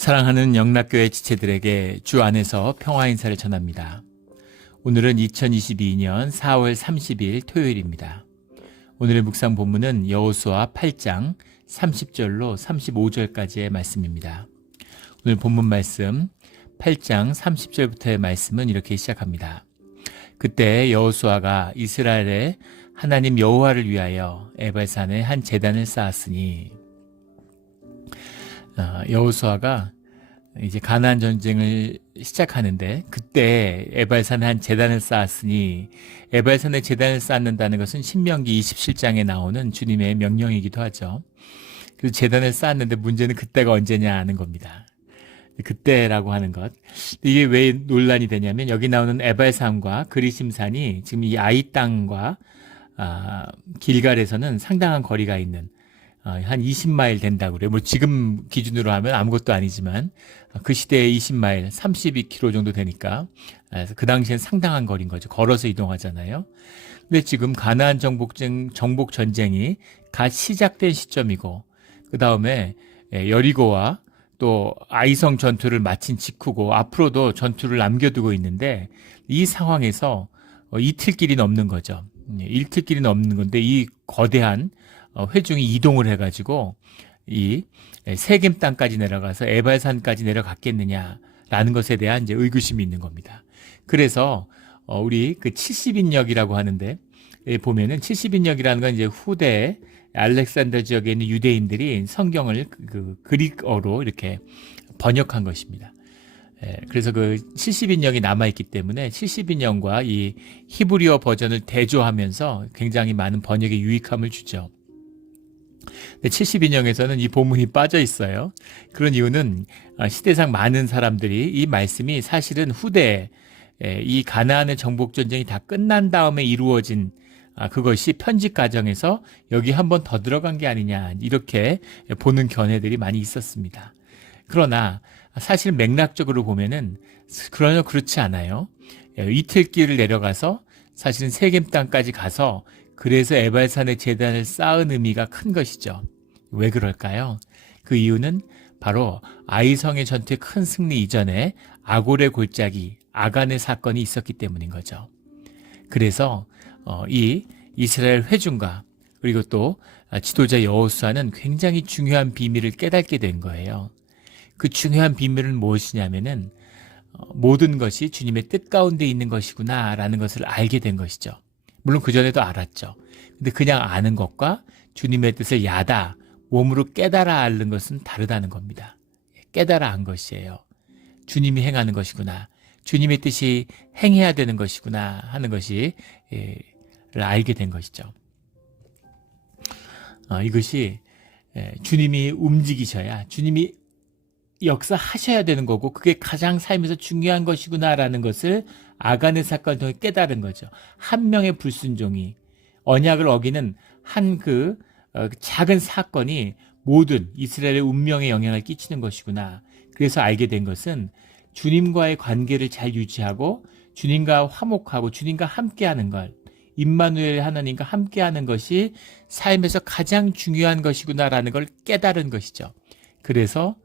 사랑하는 영락교회 지체들에게 주 안에서 평화 인사를 전합니다. 오늘은 2022년 4월 30일 토요일입니다. 오늘의 묵상 본문은 여호수아 8장 30절로 35절까지의 말씀입니다. 오늘 본문 말씀 8장 30절부터의 말씀은 이렇게 시작합니다. 그때 여호수아가 이스라엘의 하나님 여호와를 위하여 에발산에 한 제단을 쌓았으니, 여호수아가 이제 가나안 전쟁을 시작하는데 그때 에발산에 한 제단을 쌓았으니, 에발산에 제단을 쌓는다는 것은 신명기 27장에 나오는 주님의 명령이기도 하죠. 그래서 제단을 쌓았는데 문제는 그때가 언제냐 하는 겁니다. 그때라고 하는 것, 이게 왜 논란이 되냐면 여기 나오는 에발산과 그리심산이 지금 이 아이 땅과 길갈에서는 상당한 거리가 있는 한 20마일 된다고 그래요. 뭐 지금 기준으로 하면 아무것도 아니지만 그 시대에 20마일, 32km 정도 되니까 그 당시엔 상당한 거리인 거죠. 걸어서 이동하잖아요. 근데 지금 가나안 정복 전쟁이 갓 시작된 시점이고, 그 다음에 여리고와 또 아이성 전투를 마친 직후고 앞으로도 전투를 남겨두고 있는데, 이 상황에서 이틀길이 넘는 거죠. 이틀길이 넘는 건데 이 거대한 회중이 이동을 해가지고 이 세겜 땅까지 내려가서 에발산까지 내려갔겠느냐라는 것에 대한 이제 의구심이 있는 겁니다. 그래서 우리 그 70인역이라고 하는데 보면은 70인역이라는 건 이제 후대 알렉산더 지역에 있는 유대인들이 성경을 그 그릭어로 이렇게 번역한 것입니다. 그래서 그 70인역이 남아있기 때문에 70인역과 이 히브리어 버전을 대조하면서 굉장히 많은 번역에 유익함을 주죠. 70인역에서는 이 본문이 빠져 있어요. 그런 이유는 시대상 많은 사람들이 이 말씀이 사실은 후대에 이 가나안의 정복 전쟁이 다 끝난 다음에 이루어진 그것이 편집 과정에서 여기 한 번 더 들어간 게 아니냐, 이렇게 보는 견해들이 많이 있었습니다. 그러나 사실 맥락적으로 보면은 그러나 그렇지 않아요. 이틀길을 내려가서 사실은 세겜 땅까지 가서 그래서 에발산의 제단을 쌓은 의미가 큰 것이죠. 왜 그럴까요? 그 이유는 바로 아이성의 전투의 큰 승리 이전에 아골의 골짜기 아간의 사건이 있었기 때문인 거죠. 그래서 이 이스라엘 회중과 그리고 또 지도자 여호수아는 굉장히 중요한 비밀을 깨닫게 된 거예요. 그 중요한 비밀은 무엇이냐면은 모든 것이 주님의 뜻 가운데 있는 것이구나 라는 것을 알게 된 것이죠. 물론 그전에도 알았죠. 근데 그냥 아는 것과 주님의 뜻을 야다, 몸으로 깨달아 앓는 것은 다르다는 겁니다. 깨달아 안 것이에요. 주님이 행하는 것이구나, 주님의 뜻이 행해야 되는 것이구나 하는 것이 알게 된 것이죠. 이것이 주님이 움직이셔야, 주님이 역사하셔야 되는 거고, 그게 가장 삶에서 중요한 것이구나라는 것을 아간의 사건을 통해 깨달은 거죠. 한 명의 불순종이, 언약을 어기는 한 그 작은 사건이 모든 이스라엘의 운명에 영향을 끼치는 것이구나. 그래서 알게 된 것은 주님과의 관계를 잘 유지하고 주님과 화목하고 주님과 함께하는 것, 임마누엘 하나님과 함께하는 것이 삶에서 가장 중요한 것이구나라는 걸 깨달은 것이죠. 그래서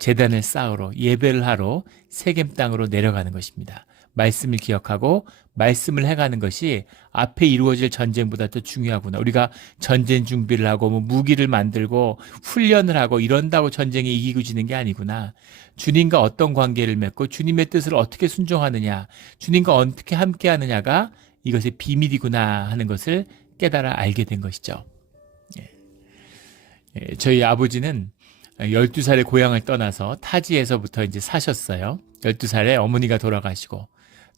제단을 쌓으러, 예배를 하러 세겜 땅으로 내려가는 것입니다. 말씀을 기억하고 말씀을 행하는 것이 앞에 이루어질 전쟁보다 더 중요하구나. 우리가 전쟁 준비를 하고 뭐 무기를 만들고 훈련을 하고 이런다고 전쟁에 이기고 지는 게 아니구나. 주님과 어떤 관계를 맺고 주님의 뜻을 어떻게 순종하느냐, 주님과 어떻게 함께하느냐가 이것의 비밀이구나 하는 것을 깨달아 알게 된 것이죠. 저희 아버지는 12살에 고향을 떠나서 타지에서부터 이제 사셨어요. 12살에 어머니가 돌아가시고,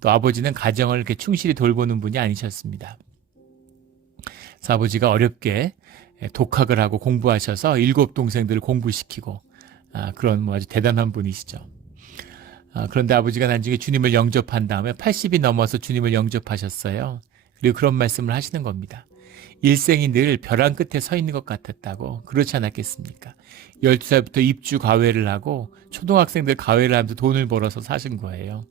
또 아버지는 가정을 이렇게 충실히 돌보는 분이 아니셨습니다. 그래서 아버지가 어렵게 독학을 하고 공부하셔서 7 동생들을 공부시키고, 그런 뭐 아주 대단한 분이시죠. 그런데 아버지가 나중에 주님을 영접한 다음에 80이 넘어서 주님을 영접하셨어요. 그리고 그런 말씀을 하시는 겁니다. 일생이 늘 벼랑 끝에 서 있는 것 같았다고. 그렇지 않았겠습니까? 12살부터 입주 과외를 하고 초등학생들 과외를 하면서 돈을 벌어서 사신 거예요.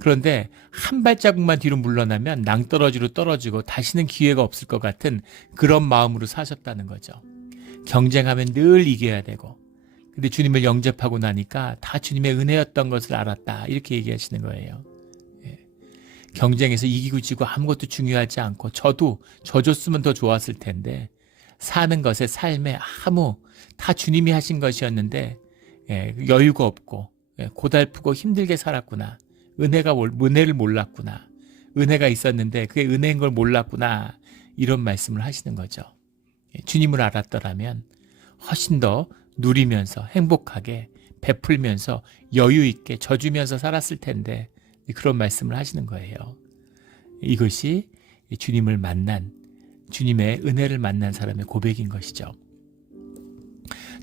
그런데 한 발자국만 뒤로 물러나면 낭떠러지로 떨어지고 다시는 기회가 없을 것 같은 그런 마음으로 사셨다는 거죠. 경쟁하면 늘 이겨야 되고, 근데 주님을 영접하고 나니까 다 주님의 은혜였던 것을 알았다. 이렇게 얘기하시는 거예요. 예. 경쟁에서 이기고 지고 아무것도 중요하지 않고 저도 저 줬으면 더 좋았을 텐데 사는 것에 삶에 아무 다 주님이 하신 것이었는데 여유가 없고 고달프고 힘들게 살았구나. 은혜를 몰랐구나. 은혜가 있었는데 그게 은혜인 걸 몰랐구나. 이런 말씀을 하시는 거죠. 주님을 알았더라면 훨씬 더 누리면서 행복하게 베풀면서 여유 있게 져주면서 살았을 텐데 그런 말씀을 하시는 거예요. 이것이 주님을 만난 주님의 은혜를 만난 사람의 고백인 것이죠.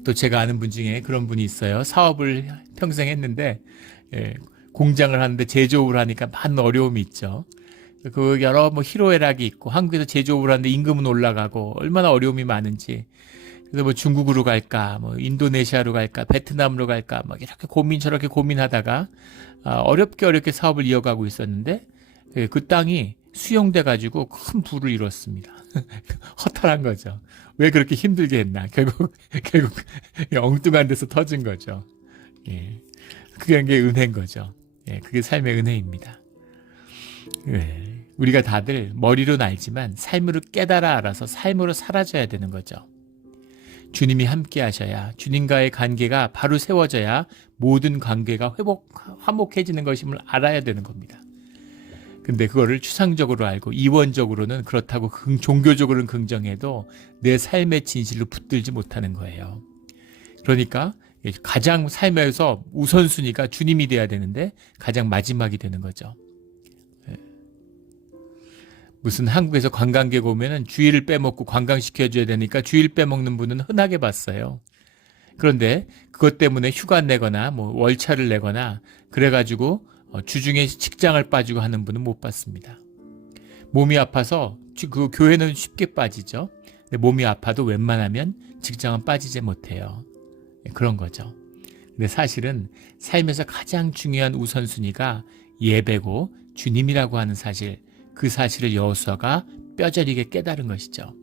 또 제가 아는 분 중에 그런 분이 있어요. 사업을 평생 했는데 공장을 하는데 제조업을 하니까 많은 어려움이 있죠. 그 여러 희로애락이 있고 한국에서 제조업을 하는데 임금은 올라가고 얼마나 어려움이 많은지. 그래서 중국으로 갈까, 인도네시아로 갈까, 베트남으로 갈까, 이렇게 저렇게 고민하다가 어렵게 사업을 이어가고 있었는데 그 땅이 수용돼 가지고 큰 부를 이뤘습니다. 허탈한 거죠. 왜 그렇게 힘들게 했나? 결국 엉뚱한 데서 터진 거죠. 예. 그게 은혜인 거죠. 예. 그게 삶의 은혜입니다. 예. 우리가 다들 머리로는 알지만 삶으로 깨달아 알아서 삶으로 사라져야 되는 거죠. 주님이 함께 하셔야 주님과의 관계가 바로 세워져야 모든 관계가 화목해지는 것임을 알아야 되는 겁니다. 근데 그거를 추상적으로 알고 이원적으로는 그렇다고 종교적으로는 긍정해도 내 삶의 진실로 붙들지 못하는 거예요. 그러니까 가장 삶에서 우선순위가 주님이 돼야 되는데 가장 마지막이 되는 거죠. 무슨 한국에서 관광객 오면은 주일을 빼먹고 관광시켜줘야 되니까 주일 빼먹는 분은 흔하게 봤어요. 그런데 그것 때문에 휴가 내거나 월차를 내거나 그래가지고 주중에 직장을 빠지고 하는 분은 못 봤습니다. 몸이 아파서 그 교회는 쉽게 빠지죠. 근데 몸이 아파도 웬만하면 직장은 빠지지 못해요. 그런 거죠. 근데 사실은 삶에서 가장 중요한 우선순위가 예배고 주님이라고 하는 사실, 그 사실을 여호수아가 뼈저리게 깨달은 것이죠.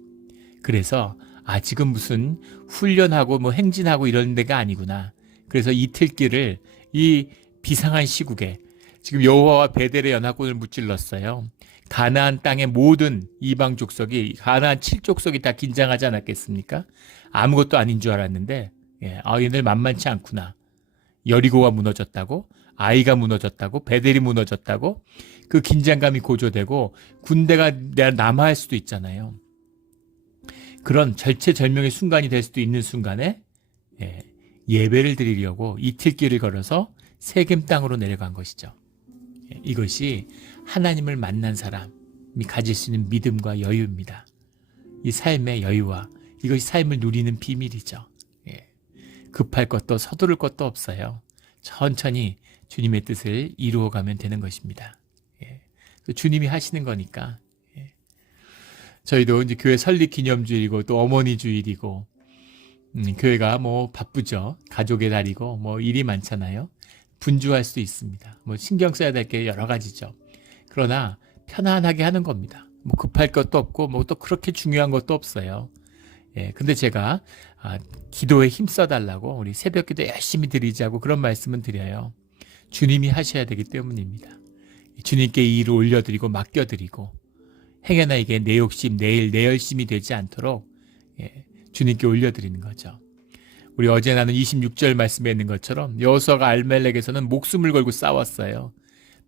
그래서 지금 무슨 훈련하고 행진하고 이런 데가 아니구나. 그래서 이틀길을 이 비상한 시국에 지금 여호와와 베델의 연합군을 무찔렀어요. 가나안 땅의 모든 이방 족속이 가나안 7족속이 다 긴장하지 않았겠습니까? 아무것도 아닌 줄 알았는데 얘네들 만만치 않구나. 여리고가 무너졌다고, 아이가 무너졌다고, 베델이 무너졌다고, 그 긴장감이 고조되고 군대가 남아할 수도 있잖아요. 그런 절체절명의 순간이 될 수도 있는 순간에 예배를 드리려고 이틀길을 걸어서 세겜 땅으로 내려간 것이죠. 이것이 하나님을 만난 사람이 가질 수 있는 믿음과 여유입니다. 이 삶의 여유와 이것이 삶을 누리는 비밀이죠. 급할 것도 서두를 것도 없어요. 천천히 주님의 뜻을 이루어가면 되는 것입니다. 주님이 하시는 거니까. 저희도 이제 교회 설립 기념주일이고 또 어머니 주일이고 교회가 바쁘죠. 가족의 달이고 일이 많잖아요. 분주할 수도 있습니다. 신경 써야 될 게 여러 가지죠. 그러나 편안하게 하는 겁니다. 급할 것도 없고 또 그렇게 중요한 것도 없어요. 근데 제가 기도에 힘써달라고 우리 새벽기도 열심히 드리자고 그런 말씀은 드려요. 주님이 하셔야 되기 때문입니다. 주님께 이 일을 올려드리고 맡겨드리고 행여나 이게 내 욕심, 내일 내 열심이 되지 않도록 주님께 올려드리는 거죠. 우리 어제 나눈 26절 말씀에 있는 것처럼 여호수아가 알멜렉에서는 목숨을 걸고 싸웠어요.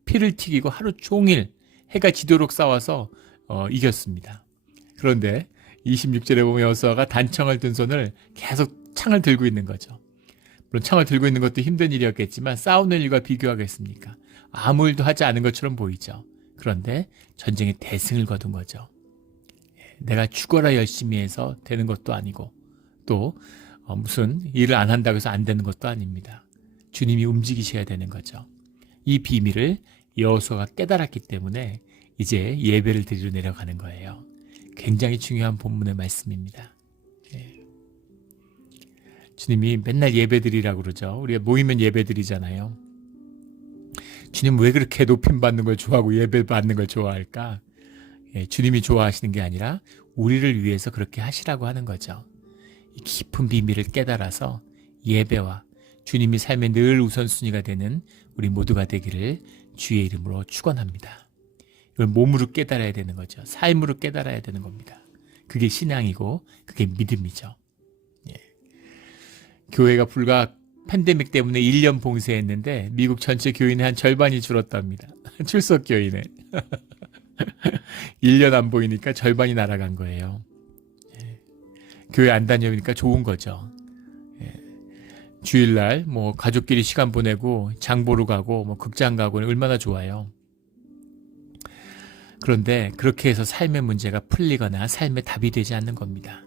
피를 튀기고 하루 종일 해가 지도록 싸워서 이겼습니다. 그런데 26절에 보면 여호수아가 단청을 든 손을 계속 창을 들고 있는 거죠. 물론 창을 들고 있는 것도 힘든 일이었겠지만 싸우는 일과 비교하겠습니까? 아무 일도 하지 않은 것처럼 보이죠. 그런데 전쟁의 대승을 거둔 거죠. 내가 죽어라 열심히 해서 되는 것도 아니고 또 무슨 일을 안 한다고 해서 안 되는 것도 아닙니다. 주님이 움직이셔야 되는 거죠. 이 비밀을 여호수아가 깨달았기 때문에 이제 예배를 드리러 내려가는 거예요. 굉장히 중요한 본문의 말씀입니다. 주님이 맨날 예배 드리라고 그러죠. 우리가 모이면 예배 드리잖아요. 주님 왜 그렇게 높임받는 걸 좋아하고 예배 받는 걸 좋아할까? 주님이 좋아하시는 게 아니라 우리를 위해서 그렇게 하시라고 하는 거죠. 이 깊은 비밀을 깨달아서 예배와 주님이 삶의 늘 우선순위가 되는 우리 모두가 되기를 주의 이름으로 축원합니다. 이걸 몸으로 깨달아야 되는 거죠. 삶으로 깨달아야 되는 겁니다. 그게 신앙이고 그게 믿음이죠. 예. 교회가 불과 팬데믹 때문에 1년 봉쇄했는데 미국 전체 교인의 한 절반이 줄었답니다. 출석 교인의 1년 안 보이니까 절반이 날아간 거예요. 예. 교회 안 다녀오니까 좋은 거죠. 예. 주일날 뭐 가족끼리 시간 보내고 장 보러 가고 뭐 극장 가고 얼마나 좋아요. 그런데 그렇게 해서 삶의 문제가 풀리거나 삶의 답이 되지 않는 겁니다.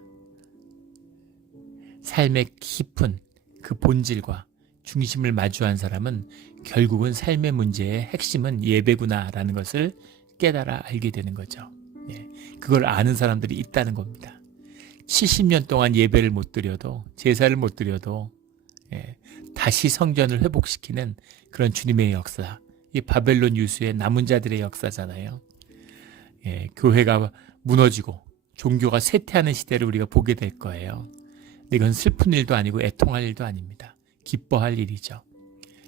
삶의 깊은 그 본질과 중심을 마주한 사람은 결국은 삶의 문제의 핵심은 예배구나라는 것을 깨달아 알게 되는 거죠. 예, 그걸 아는 사람들이 있다는 겁니다. 70년 동안 예배를 못 드려도 제사를 못 드려도 다시 성전을 회복시키는 그런 주님의 역사, 이 바벨론 유수의 남은 자들의 역사잖아요. 교회가 무너지고 종교가 쇠퇴하는 시대를 우리가 보게 될 거예요. 근데 이건 슬픈 일도 아니고 애통할 일도 아닙니다. 기뻐할 일이죠.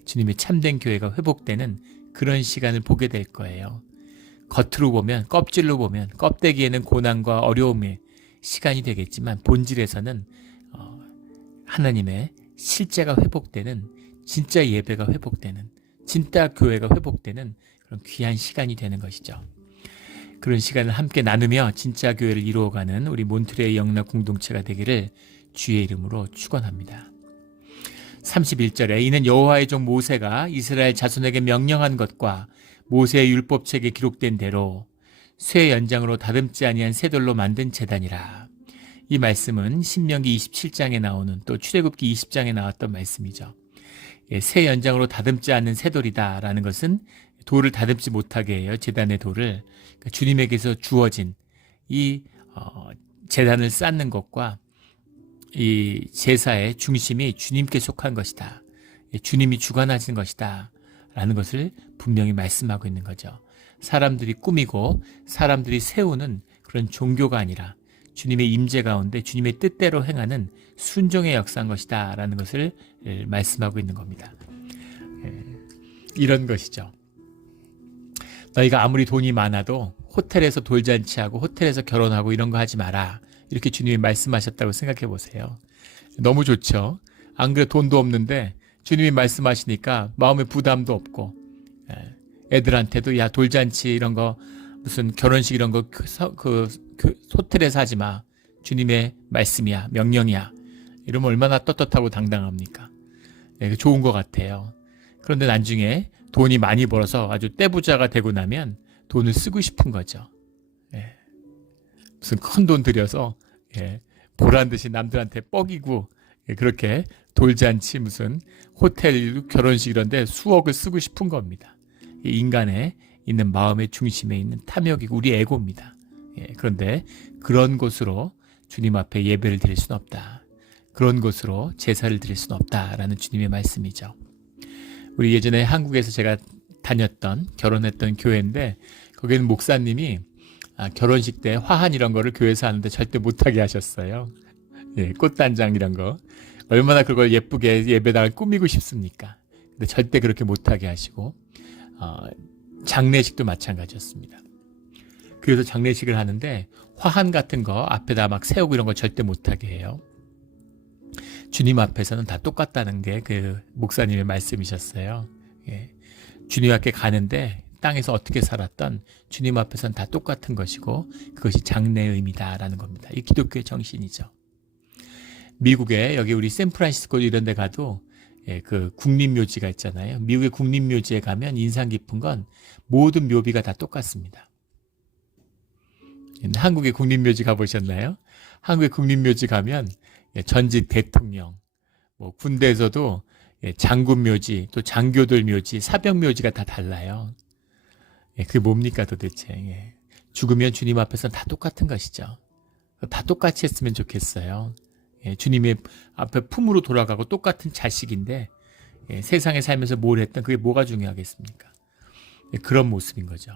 주님의 참된 교회가 회복되는 그런 시간을 보게 될 거예요. 겉으로 보면, 껍질로 보면 껍데기에는 고난과 어려움의 시간이 되겠지만 본질에서는 하나님의 실제가 회복되는, 진짜 예배가 회복되는, 진짜 교회가 회복되는 그런 귀한 시간이 되는 것이죠. 그런 시간을 함께 나누며 진짜 교회를 이루어가는 우리 몬트레이 영락 공동체가 되기를 주의 이름으로 축원합니다. 31절에 이는 여호와의 종 모세가 이스라엘 자손에게 명령한 것과 모세의 율법책에 기록된 대로 쇠 연장으로 다듬지 아니한 쇠돌로 만든 제단이라. 이 말씀은 신명기 27장에 나오는 또 출애굽기 20장에 나왔던 말씀이죠. 쇠 연장으로 다듬지 않는 쇠돌이다라는 것은 돌을 다듬지 못하게 해요. 제단의 돌을. 그러니까 주님에게서 주어진 이 제단을 쌓는 것과 이 제사의 중심이 주님께 속한 것이다. 주님이 주관하시는 것이다. 라는 것을 분명히 말씀하고 있는 거죠. 사람들이 꾸미고 사람들이 세우는 그런 종교가 아니라 주님의 임재 가운데 주님의 뜻대로 행하는 순종의 역사인 것이다. 라는 것을 말씀하고 있는 겁니다. 이런 것이죠. 너희가 아무리 돈이 많아도 호텔에서 돌잔치하고 호텔에서 결혼하고 이런 거 하지 마라. 이렇게 주님이 말씀하셨다고 생각해 보세요. 너무 좋죠. 안 그래 돈도 없는데 주님이 말씀하시니까 마음에 부담도 없고 애들한테도 야 돌잔치 이런 거 무슨 결혼식 이런 거 호텔에서 하지 마. 주님의 말씀이야. 명령이야. 이러면 얼마나 떳떳하고 당당합니까? 좋은 것 같아요. 그런데 나중에 돈이 많이 벌어서 아주 떼부자가 되고 나면 돈을 쓰고 싶은 거죠. 무슨 큰 돈 들여서 보란 듯이 남들한테 뻐기고 그렇게 돌잔치 무슨 호텔 결혼식 이런 데 수억을 쓰고 싶은 겁니다. 인간의 있는 마음의 중심에 있는 탐욕이고 우리 에고입니다. 그런데 그런 곳으로 주님 앞에 예배를 드릴 수는 없다. 그런 곳으로 제사를 드릴 수는 없다라는 주님의 말씀이죠. 우리 예전에 한국에서 제가 다녔던 결혼했던 교회인데 거기는 목사님이 결혼식 때 화한 이런 거를 교회에서 하는데 절대 못하게 하셨어요. 꽃단장 이런 거. 얼마나 그걸 예쁘게 예배당을 꾸미고 싶습니까? 근데 절대 그렇게 못하게 하시고 장례식도 마찬가지였습니다. 그래서 장례식을 하는데 화한 같은 거 앞에다 막 세우고 이런 거 절대 못하게 해요. 주님 앞에서는 다 똑같다는 게 그 목사님의 말씀이셨어요. 주님 앞에 가는데 땅에서 어떻게 살았던 주님 앞에서는 다 똑같은 것이고 그것이 장래의 의미다라는 겁니다. 이 기독교의 정신이죠. 미국에 여기 우리 샌프란시스코 이런 데 가도 그 국립묘지가 있잖아요. 미국의 국립묘지에 가면 인상 깊은 건 모든 묘비가 다 똑같습니다. 한국의 국립묘지 가보셨나요? 한국의 국립묘지 가면 전직 대통령, 뭐 군대에서도 장군 묘지, 또 장교들 묘지, 사병 묘지가 다 달라요. 그게 뭡니까 도대체. 죽으면 주님 앞에서는 다 똑같은 것이죠. 다 똑같이 했으면 좋겠어요. 주님의 앞에 품으로 돌아가고 똑같은 자식인데 세상에 살면서 뭘 했던 그게 뭐가 중요하겠습니까? 그런 모습인 거죠.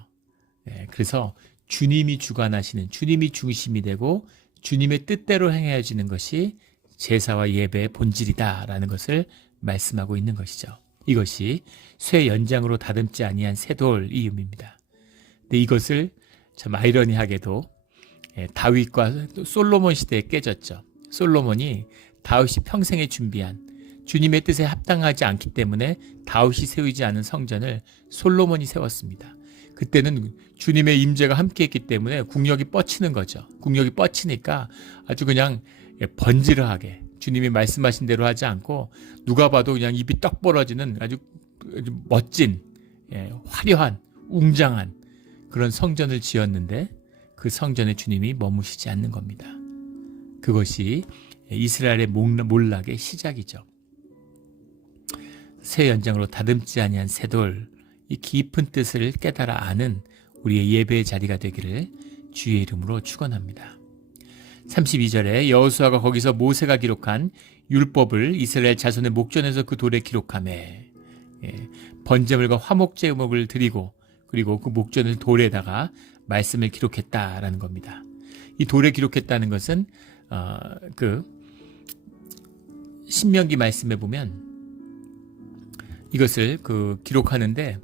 그래서 주님이 주관하시는, 주님이 중심이 되고 주님의 뜻대로 행해지는 것이 제사와 예배의 본질이다라는 것을 말씀하고 있는 것이죠. 이것이 쇠 연장으로 다듬지 아니한 쇠돌 이 의미입니다. 근데 이것을 참 아이러니하게도 다윗과 솔로몬 시대에 깨졌죠. 솔로몬이 다윗이 평생에 준비한 주님의 뜻에 합당하지 않기 때문에 다윗이 세우지 않은 성전을 솔로몬이 세웠습니다. 그때는 주님의 임재가 함께했기 때문에 국력이 뻗치는 거죠. 국력이 뻗치니까 아주 그냥 번지르하게 주님이 말씀하신 대로 하지 않고 누가 봐도 그냥 입이 떡 벌어지는 아주 멋진 화려한 웅장한 그런 성전을 지었는데 그 성전에 주님이 머무시지 않는 겁니다. 그것이 이스라엘의 몰락의 시작이죠. 새 연장으로 다듬지 아니한 쇠돌, 이 깊은 뜻을 깨달아 아는 우리의 예배의 자리가 되기를 주의 이름으로 축원합니다. 32절에 여호수아가 거기서 모세가 기록한 율법을 이스라엘 자손의 목전에서 그 돌에 기록하매 번제물과 화목 제목을 드리고 그리고 그 목전을 돌에다가 말씀을 기록했다라는 겁니다. 이 돌에 기록했다는 것은 그 신명기 말씀에 보면 이것을 그 기록하는데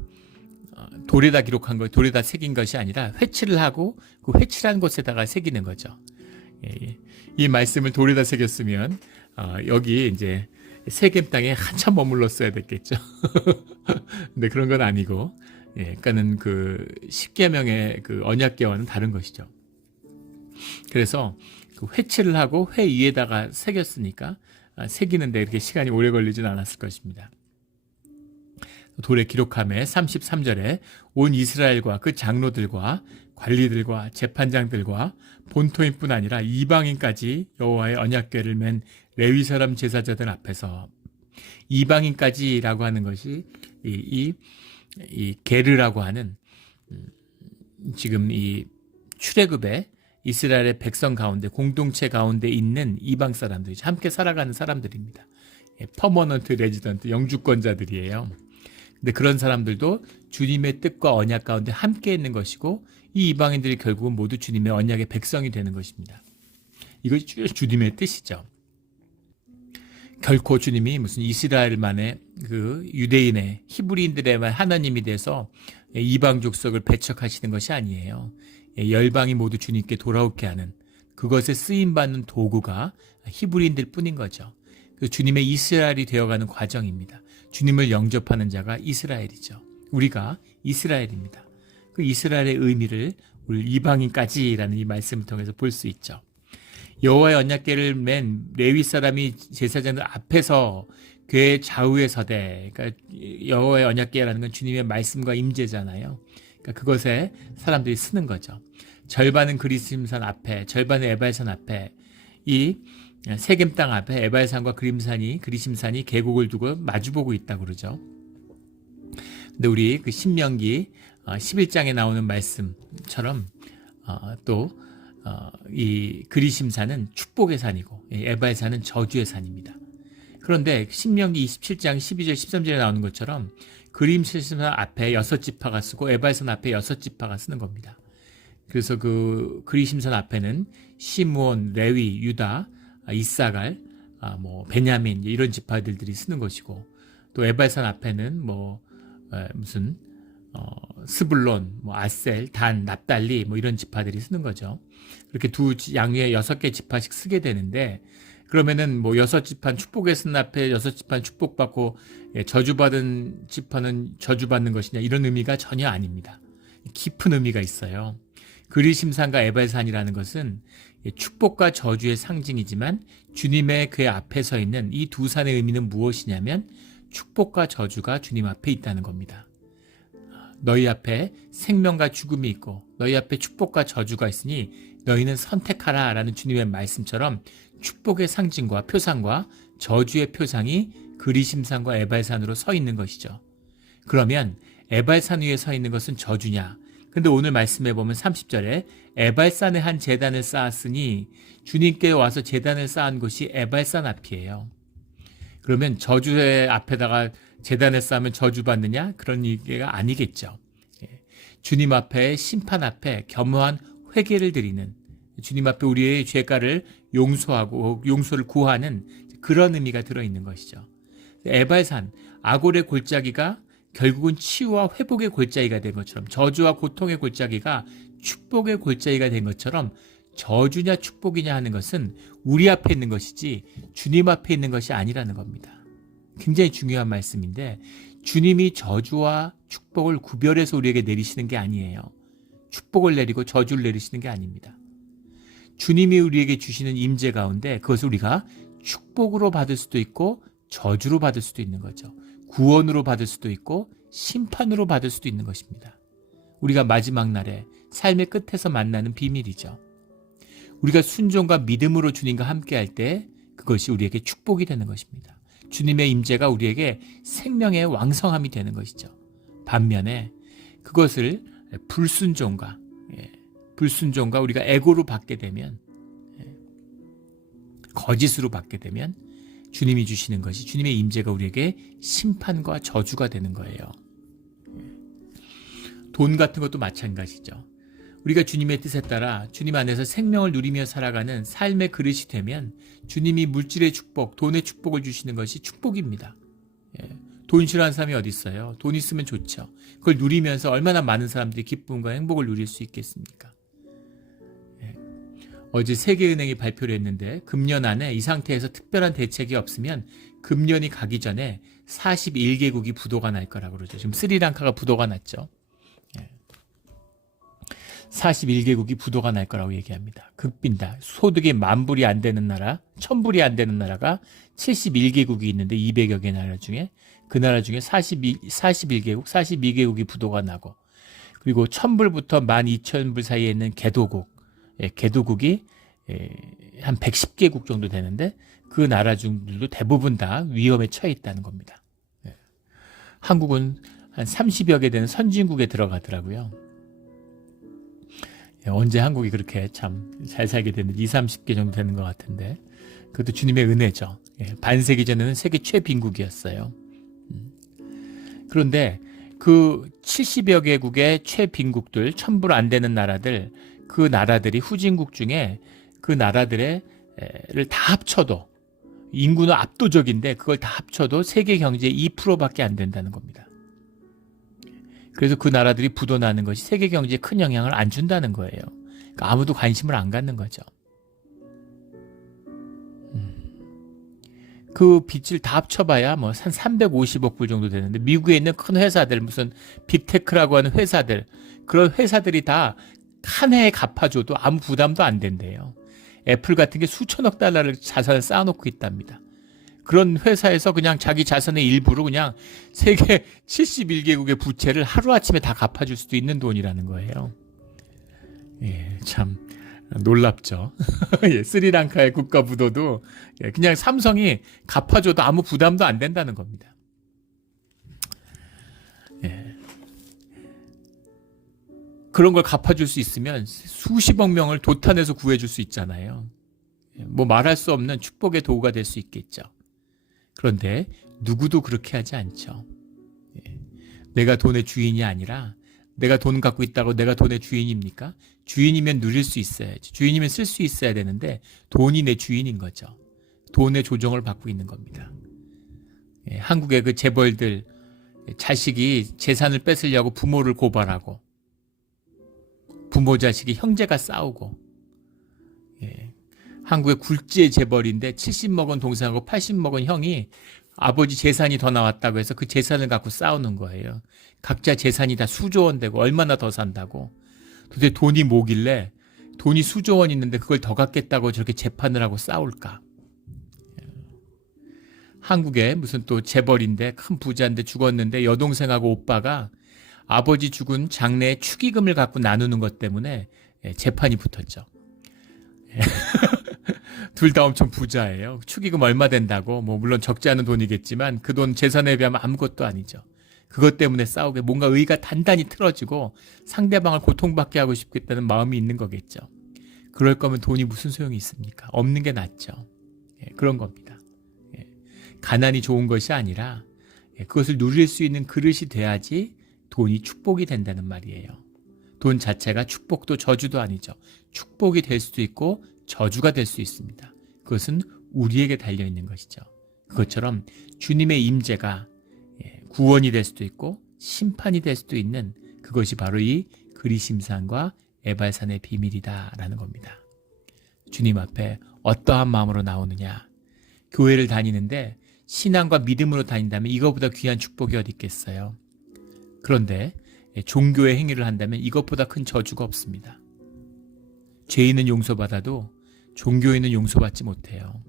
돌에다 기록한 거, 돌에다 새긴 것이 아니라 회칠을 하고 그 회칠한 곳에다가 새기는 거죠. 이 말씀을 돌에다 새겼으면 여기 이제 세겜 땅에 한참 머물렀어야 됐겠죠. 근데 그런 건 아니고, 그러니까는 그 십계명의 그 언약궤와는 다른 것이죠. 그래서 그 회칠을 하고 회 위에다가 새겼으니까 새기는데 이렇게 시간이 오래 걸리진 않았을 것입니다. 돌에 기록함에 33절에 온 이스라엘과 그 장로들과 관리들과 재판장들과 본토인뿐 아니라 이방인까지 여호와의 언약궤를 맨 레위 사람 제사자들 앞에서 이방인까지라고 하는 것이 이 게르라고 하는 지금 이 출애굽의 이스라엘의 백성 가운데 공동체 가운데 있는 이방 사람들이 함께 살아가는 사람들입니다. 퍼머넌트 레지던트 영주권자들이에요. 근데 그런 사람들도 주님의 뜻과 언약 가운데 함께 있는 것이고 이 이방인들이 결국은 모두 주님의 언약의 백성이 되는 것입니다. 이것이 주님의 뜻이죠. 결코 주님이 무슨 이스라엘만의 그 유대인의 히브리인들의만 하나님이 돼서 이방 족속을 배척하시는 것이 아니에요. 열방이 모두 주님께 돌아오게 하는 그것에 쓰임받는 도구가 히브리인들 뿐인 거죠. 주님의 이스라엘이 되어가는 과정입니다. 주님을 영접하는 자가 이스라엘이죠. 우리가 이스라엘입니다. 그 이스라엘의 의미를 우리 이방인까지라는 이 말씀을 통해서 볼 수 있죠. 여호와의 언약궤를 맨 레위 사람이 제사장들 앞에서 궤 좌우에 서되, 그러니까 여호와의 언약궤라는 건 주님의 말씀과 임재잖아요. 그러니까 그것에 사람들이 쓰는 거죠. 절반은 그리심산 앞에, 절반은 에발산 앞에, 이 세겜 땅 앞에 에발산과 그리심산이 계곡을 두고 마주보고 있다고 그러죠. 근데 우리 그 신명기 11장에 나오는 말씀처럼 또 이 그리심산은 축복의 산이고 에발산은 저주의 산입니다. 그런데 신명기 27장 12절 13절에 나오는 것처럼 그리심산 앞에 6지파가 쓰고 에발산 앞에 6지파가 쓰는 겁니다. 그래서 그 그리심산 앞에는 시므온, 레위, 유다, 이사갈, 베냐민 이런 지파들이 쓰는 것이고 또 에발산 앞에는 무슨 스불론, 아셀, 단, 납달리 이런 지파들이 쓰는 거죠. 그렇게 두 양위에 6개 지파씩 쓰게 되는데 그러면은 6지파는 축복의 쓴 앞에 6지파는 축복받고 저주받은 지파는 저주받는 것이냐 이런 의미가 전혀 아닙니다. 깊은 의미가 있어요. 그리심산과 에발산이라는 것은 축복과 저주의 상징이지만 주님의 궤 앞에 서 있는 이 두 산의 의미는 무엇이냐면 축복과 저주가 주님 앞에 있다는 겁니다. 너희 앞에 생명과 죽음이 있고 너희 앞에 축복과 저주가 있으니 너희는 선택하라 라는 주님의 말씀처럼 축복의 상징과 표상과 저주의 표상이 그리심산과 에발산으로 서 있는 것이죠. 그러면 에발산 위에 서 있는 것은 저주냐? 근데 오늘 말씀해 보면 30절에 에발산에 한 제단을 쌓았으니 주님께 와서 제단을 쌓은 곳이 에발산 앞이에요. 그러면 저주의 앞에다가 제단을 쌓으면 저주받느냐? 그런 얘기가 아니겠죠. 주님 앞에 심판 앞에 겸허한 회개를 드리는 주님 앞에 우리의 죄가를 용서하고 용서를 구하는 그런 의미가 들어있는 것이죠. 에발산, 아골의 골짜기가 결국은 치유와 회복의 골짜기가 된 것처럼, 저주와 고통의 골짜기가 축복의 골짜기가 된 것처럼, 저주냐 축복이냐 하는 것은 우리 앞에 있는 것이지 주님 앞에 있는 것이 아니라는 겁니다. 굉장히 중요한 말씀인데, 주님이 저주와 축복을 구별해서 우리에게 내리시는 게 아니에요. 축복을 내리고 저주를 내리시는 게 아닙니다. 주님이 우리에게 주시는 임재 가운데 그것을 우리가 축복으로 받을 수도 있고 저주로 받을 수도 있는 거죠. 구원으로 받을 수도 있고 심판으로 받을 수도 있는 것입니다. 우리가 마지막 날에 삶의 끝에서 만나는 비밀이죠. 우리가 순종과 믿음으로 주님과 함께할 때 그것이 우리에게 축복이 되는 것입니다. 주님의 임재가 우리에게 생명의 왕성함이 되는 것이죠. 반면에 그것을 불순종과 우리가 에고로 받게 되면, 거짓으로 받게 되면 주님이 주시는 것이, 주님의 임재가 우리에게 심판과 저주가 되는 거예요. 돈 같은 것도 마찬가지죠. 우리가 주님의 뜻에 따라 주님 안에서 생명을 누리며 살아가는 삶의 그릇이 되면 주님이 물질의 축복, 돈의 축복을 주시는 것이 축복입니다. 돈 싫어하는 사람이 어디 있어요? 돈 있으면 좋죠. 그걸 누리면서 얼마나 많은 사람들이 기쁨과 행복을 누릴 수 있겠습니까? 어제 세계은행이 발표를 했는데, 금년 안에 이 상태에서 특별한 대책이 없으면 금년이 가기 전에 41개국이 부도가 날 거라고 그러죠. 지금 스리랑카가 부도가 났죠. 41개국이 부도가 날 거라고 얘기합니다. 극빈다. 소득이 10,000불이 안 되는 나라, 1,000불이 안 되는 나라가 71개국이 있는데, 200여 개 나라 중에 그 나라 중에 41개국, 42개국이 부도가 나고, 그리고 1,000불부터 12,000불 사이에 있는 개도국이 한 110개국 정도 되는데, 그 나라 중들도 대부분 다 위험에 처해 있다는 겁니다. 한국은 한 30여 개 되는 선진국에 들어가더라고요. 언제 한국이 그렇게 참 잘 살게 됐는지, 20-30개 정도 되는 것 같은데, 그것도 주님의 은혜죠. 반세기 전에는 세계 최빈국이었어요. 그런데 그 70여 개국의 최빈국들, 1,000불 안 되는 나라들, 그 나라들이 후진국 중에 그 나라들을 다 합쳐도, 인구는 압도적인데 그걸 다 합쳐도 세계 경제의 2%밖에 안 된다는 겁니다. 그래서 그 나라들이 부도나는 것이 세계 경제에 큰 영향을 안 준다는 거예요. 그러니까 아무도 관심을 안 갖는 거죠. 그 빚을 다 합쳐봐야 뭐 한 350억 불 정도 되는데, 미국에 있는 큰 회사들, 무슨 빅테크라고 하는 회사들, 그런 회사들이 다 한 해에 갚아줘도 아무 부담도 안 된대요. 애플 같은 게 수천억 달러를 자산을 쌓아놓고 있답니다. 그런 회사에서 그냥 자기 자산의 일부로 그냥 세계 71개국의 부채를 하루아침에 다 갚아줄 수도 있는 돈이라는 거예요. 참 놀랍죠. 스리랑카의 국가 부도도 그냥 삼성이 갚아줘도 아무 부담도 안 된다는 겁니다. 그런 걸 갚아줄 수 있으면 수십억 명을 도탄에서 구해줄 수 있잖아요. 뭐 말할 수 없는 축복의 도구가 될 수 있겠죠. 그런데 누구도 그렇게 하지 않죠. 내가 돈의 주인이 아니라, 내가 돈 갖고 있다고 내가 돈의 주인입니까? 주인이면 누릴 수 있어야지. 주인이면 쓸 수 있어야 되는데 돈이 내 주인인 거죠. 돈의 조정을 받고 있는 겁니다. 한국의 그 재벌들, 자식이 재산을 뺏으려고 부모를 고발하고, 부모 자식이 형제가 싸우고, 한국의 굴지의 재벌인데 70 먹은 동생하고 80 먹은 형이 아버지 재산이 더 나왔다고 해서 그 재산을 갖고 싸우는 거예요. 각자 재산이 다 수조 원 되고 얼마나 더 산다고. 도대체 돈이 뭐길래 돈이 수조 원 있는데 그걸 더 갖겠다고 저렇게 재판을 하고 싸울까. 한국에 무슨 또 재벌인데 큰 부자인데 죽었는데 여동생하고 오빠가 아버지 죽은 장래의 축의금을 갖고 나누는 것 때문에 재판이 붙었죠. 둘 다 엄청 부자예요. 축의금 얼마 된다고, 뭐 물론 적지 않은 돈이겠지만 그 돈 재산에 비하면 아무것도 아니죠. 그것 때문에 싸우게, 뭔가 의가 단단히 틀어지고 상대방을 고통받게 하고 싶겠다는 마음이 있는 거겠죠. 그럴 거면 돈이 무슨 소용이 있습니까? 없는 게 낫죠. 그런 겁니다. 가난이 좋은 것이 아니라 그것을 누릴 수 있는 그릇이 돼야지 돈이 축복이 된다는 말이에요. 돈 자체가 축복도 저주도 아니죠. 축복이 될 수도 있고 저주가 될 수 있습니다. 그것은 우리에게 달려있는 것이죠. 그것처럼 주님의 임재가 구원이 될 수도 있고 심판이 될 수도 있는 그것이 바로 이 그리심산과 에발산의 비밀이다라는 겁니다. 주님 앞에 어떠한 마음으로 나오느냐. 교회를 다니는데 신앙과 믿음으로 다닌다면 이것보다 귀한 축복이 어디 있겠어요. 그런데 종교의 행위를 한다면 이것보다 큰 저주가 없습니다. 죄인은 용서받아도 종교인은 용서받지 못해요.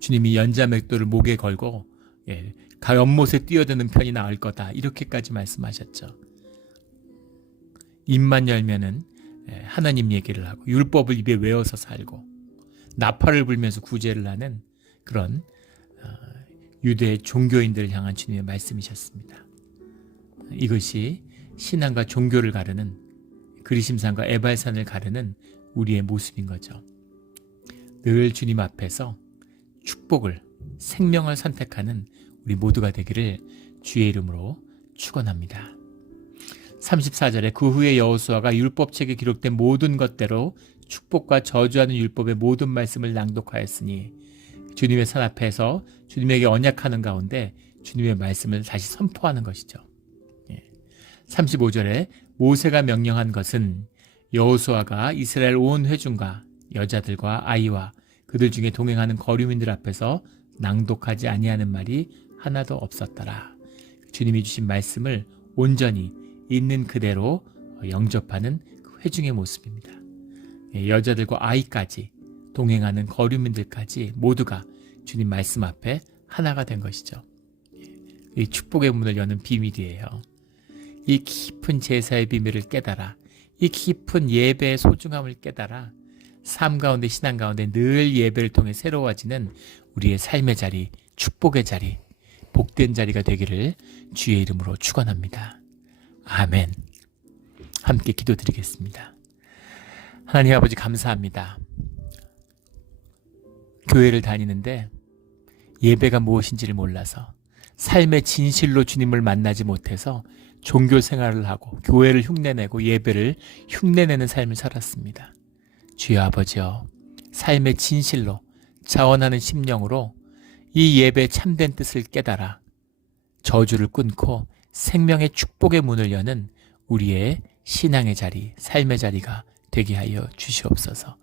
주님이 연자맥도를 목에 걸고 연못에 뛰어드는 편이 나을 거다 이렇게까지 말씀하셨죠. 입만 열면은 하나님 얘기를 하고 율법을 입에 외워서 살고 나팔을 불면서 구제를 하는 그런 유대 종교인들을 향한 주님의 말씀이셨습니다. 이것이 신앙과 종교를 가르는 그리심산과 에발산을 가르는 우리의 모습인 거죠. 늘 주님 앞에서 축복을, 생명을 선택하는 우리 모두가 되기를 주의 이름으로 축원합니다. 34절에 그 후에 여호수아가 율법책에 기록된 모든 것대로 축복과 저주하는 율법의 모든 말씀을 낭독하였으니 주님의 산 앞에서 주님에게 언약하는 가운데 주님의 말씀을 다시 선포하는 것이죠. 35절에 모세가 명령한 것은 여호수아가 이스라엘 온 회중과 여자들과 아이와 그들 중에 동행하는 거류민들 앞에서 낭독하지 아니하는 말이 하나도 없었더라. 주님이 주신 말씀을 온전히 있는 그대로 영접하는 그 회중의 모습입니다. 여자들과 아이까지 동행하는 거류민들까지 모두가 주님 말씀 앞에 하나가 된 것이죠. 이 축복의 문을 여는 비밀이에요. 이 깊은 제사의 비밀을 깨달아, 이 깊은 예배의 소중함을 깨달아 삶 가운데 신앙 가운데 늘 예배를 통해 새로워지는 우리의 삶의 자리, 축복의 자리, 복된 자리가 되기를 주의 이름으로 축원합니다. 아멘. 함께 기도드리겠습니다. 하나님 아버지 감사합니다. 교회를 다니는데 예배가 무엇인지를 몰라서 삶의 진실로 주님을 만나지 못해서 종교 생활을 하고 교회를 흉내내고 예배를 흉내내는 삶을 살았습니다. 주여 아버지여, 삶의 진실로 자원하는 심령으로 이 예배의 참된 뜻을 깨달아 저주를 끊고 생명의 축복의 문을 여는 우리의 신앙의 자리, 삶의 자리가 되게 하여 주시옵소서.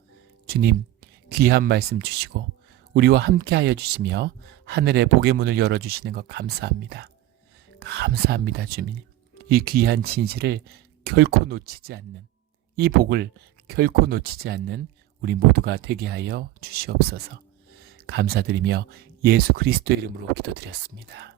주님, 귀한 말씀 주시고 우리와 함께 하여 주시며 하늘의 복의 문을 열어주시는 것 감사합니다. 감사합니다 주님. 이 귀한 진실을 결코 놓치지 않는, 이 복을 결코 놓치지 않는 우리 모두가 되게 하여 주시옵소서. 감사드리며 예수 그리스도의 이름으로 기도드렸습니다.